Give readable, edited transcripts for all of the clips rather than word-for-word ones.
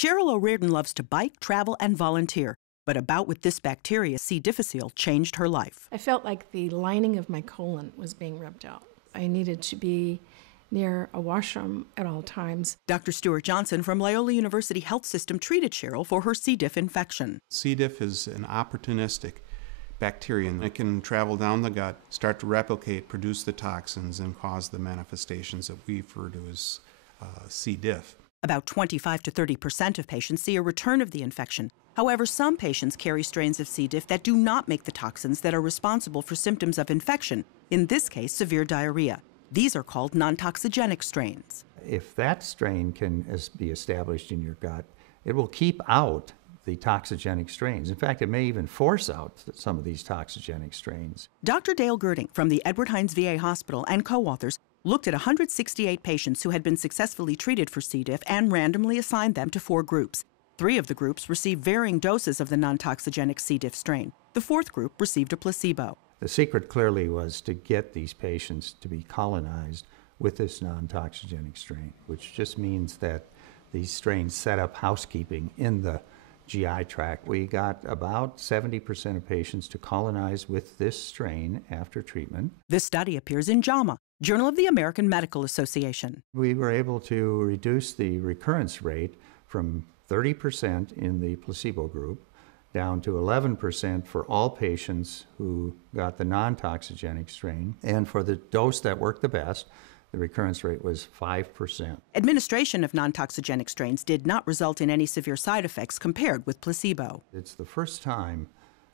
Cheryl O'Riordan loves to bike, travel, and volunteer, but a bout with this bacteria, C. difficile, changed her life. I felt like the lining of my colon was being ripped out. I needed to be near a washroom at all times. Dr. Stuart Johnson from Loyola University Health System treated Cheryl for her C. diff infection. C. diff is an opportunistic bacteria, and it can travel down the gut, start to replicate, produce the toxins, and cause the manifestations that we refer to as C. diff. About 25 to 30% of patients see a return of the infection. However, some patients carry strains of C. diff that do not make the toxins that are responsible for symptoms of infection, in this case, severe diarrhea. These are called non-toxigenic strains. If that strain can be established in your gut, it will keep out the toxigenic strains. In fact, it may even force out some of these toxigenic strains. Dr. Dale Girding from the Edward Hines VA Hospital and co-authors looked at 168 patients who had been successfully treated for C. diff and randomly assigned them to 4 groups. 3 of the groups received varying doses of the non-toxigenic C. diff strain. The 4th group received a placebo. The secret clearly was to get these patients to be colonized with this non-toxigenic strain, which just means that these strains set up housekeeping in the GI tract. We got about 70% of patients to colonize with this strain after treatment. This study appears in JAMA, Journal of the American Medical Association. We were able to reduce the recurrence rate from 30% in the placebo group down to 11% for all patients who got the non-toxigenic strain. And for the dose that worked the best, the recurrence rate was 5%. Administration of non-toxigenic strains did not result in any severe side effects compared with placebo. It's the first time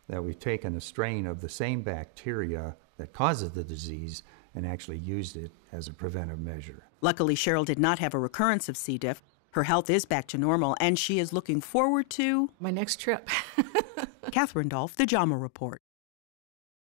that we've taken a strain of the same bacteria that causes the disease and actually used it as a preventive measure. Luckily, Cheryl did not have a recurrence of C. diff. Her health is back to normal, and she is looking forward to My next trip. Catherine Dolph, The JAMA Report.